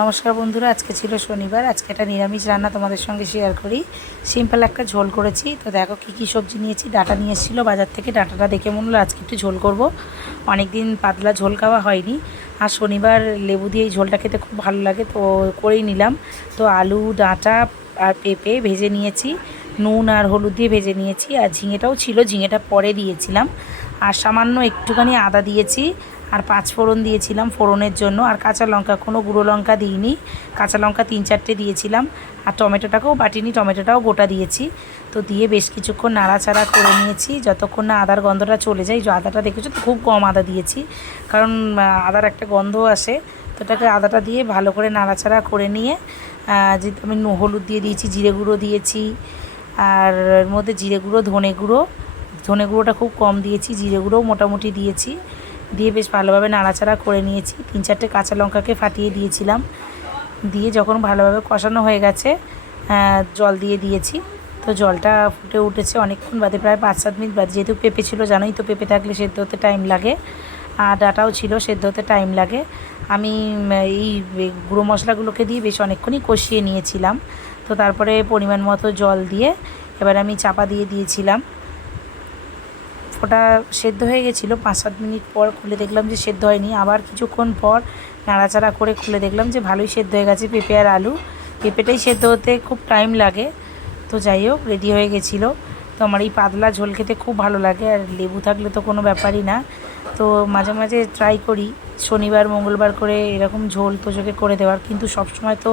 নমস্কার বন্ধুরা, আজকে ছিল শনিবার। আজকে একটা নিরামিষ রান্না তোমাদের সঙ্গে শেয়ার করি। সিম্পল একটা ঝোল করেছি। তো দেখো কী কী সবজি নিয়েছি। ডাঁটা নিয়ে এসেছিলো বাজার থেকে, ডাঁটাটা দেখে মনে হলো আজকে একটু ঝোল করব। অনেক দিন পাতলা ঝোল খাওয়া হয়নি, আর শনিবার লেবু দিয়ে এই ঝোলটা খেতে খুব ভালো লাগে, তো করেই নিলাম। তো আলু, ডাঁটা আর পেঁপে ভেজে নিয়েছি, নুন আর হলুদ দিয়ে ভেজে নিয়েছি। আর ঝিঙেটাও ছিল, ঝিঙেটা পরে দিয়েছিলাম। আর সামান্য একটুখানি আদা দিয়েছি, আর 5 ফোড়ন দিয়েছিলাম ফোড়নের জন্য। আর কাঁচা লঙ্কা, কোনো গুঁড়ো লঙ্কা দিইনি, কাঁচা লঙ্কা 3-4টে দিয়েছিলাম। আর টমেটোটাকেও বাটিনি, টমেটোটাও গোটা দিয়েছি। তো দিয়ে বেশ কিছুক্ষণ নাড়াচাড়া করে নিয়েছি, যতক্ষণ না আদার গন্ধটা চলে যায়। যে আদাটা দেখেছো তো, খুব কম আদা দিয়েছি, কারণ আদার একটা গন্ধ আসে। তো এটাকে আদাটা দিয়ে ভালো করে নাড়াচাড়া করে নিয়ে যে আমি হলুদ দিয়ে দিয়েছি, জিরে গুঁড়ো দিয়েছি। আর এর মধ্যে জিরে গুঁড়ো, ধনে গুঁড়োটা খুব কম দিয়েছি, জিরে গুঁড়োও মোটামুটি দিয়েছি। দিয়ে বেশ ভালোভাবে নাড়াচাড়া করে নিয়েছি। 3-4টে কাঁচা লঙ্কাকে ফাটিয়ে দিয়েছিলাম। দিয়ে যখন ভালোভাবে কষানো হয়ে গেছে, জল দিয়ে দিয়েছি। তো জলটা ফুটে উঠেছে অনেকক্ষণ বাদে, প্রায় 5-7 মিনিট বাদে। যেহেতু পেঁপে ছিল, জানোই তো পেঁপে থাকলে সেদ্ধ হতে টাইম লাগে, আর ডাঁটাও ছিল, সেদ্ধ হতে টাইম লাগে। আমি এই গুঁড়ো মশলাগুলোকে দিয়ে বেশ অনেকক্ষণই কষিয়ে নিয়েছিলাম। তো তারপরে পরিমাণ মতো জল দিয়ে এবার আমি চাপা দিয়ে দিয়েছিলাম। ওটা সেদ্ধ হয়ে গেছিলো। 5-7 মিনিট পর খুলে দেখলাম যে সেদ্ধ হয়নি। আবার কিছুক্ষণ পর নাড়াচাড়া করে খুলে দেখলাম যে ভালোই সেদ্ধ হয়ে গেছে পেঁপে আর আলু। পেঁপেটাই সেদ্ধ হতে খুব টাইম লাগে। তো যাই হোক, রেডি হয়ে গেছিলো। তো আমার এই পাতলা ঝোল খেতে খুব ভালো লাগে, আর লেবু থাকলে তো কোনো ব্যাপারই না। তো মাঝে মাঝে ট্রাই করি শনিবার মঙ্গলবার করে এরকম ঝোল তোজোকে করে দেওয়ার, কিন্তু সবসময় তো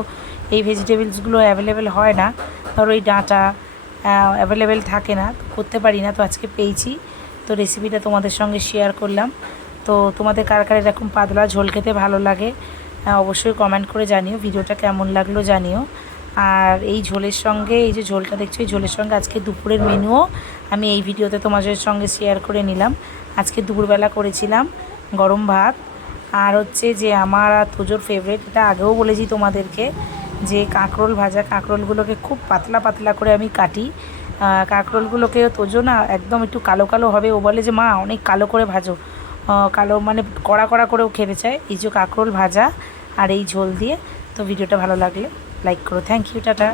এই ভেজিটেবলসগুলো অ্যাভেলেবেল হয় না। ধরো ওই ডাঁটা অ্যাভেলেবেল থাকে না, তো করতে পারি না। তো আজকে পেয়েছি, তো রেসিপিটা তোমাদের সঙ্গে শেয়ার করলাম। তো তোমাদের কার কার এরকম পাতলা ঝোল খেতে ভালো লাগে অবশ্যই কমেন্ট করে জানিও, ভিডিওটা কেমন লাগলো জানিও। আর এই ঝোলের সঙ্গে, এই যে ঝোলটা দেখছো, এই ঝোলের সঙ্গে আজকে দুপুরের মেনুও আমি এই ভিডিওতে তোমাদের সঙ্গে শেয়ার করে নিলাম। আজকে দুপুরবেলা করেছিলাম গরম ভাত, আর হচ্ছে যে আমার আর তোজোর ফেভারিট, এটা আগেও বলেছি তোমাদেরকে, যে কাঁকরোল ভাজা। কাঁকরোলগুলোকে খুব পাতলা পাতলা করে আমি কাটি। কাঁকরোলগুলোকে তোজো না একদম একটু কালো কালো হবে, ও বলে যে মা অনেক কালো করে ভাজো, কালো মানে কড়া কড়া করেও খেতে চায়। এই যে কাঁকরোল ভাজা আর এই ঝোল দিয়ে। তো ভিডিওটা ভালো লাগলে লাইক করো। Thank you, tata.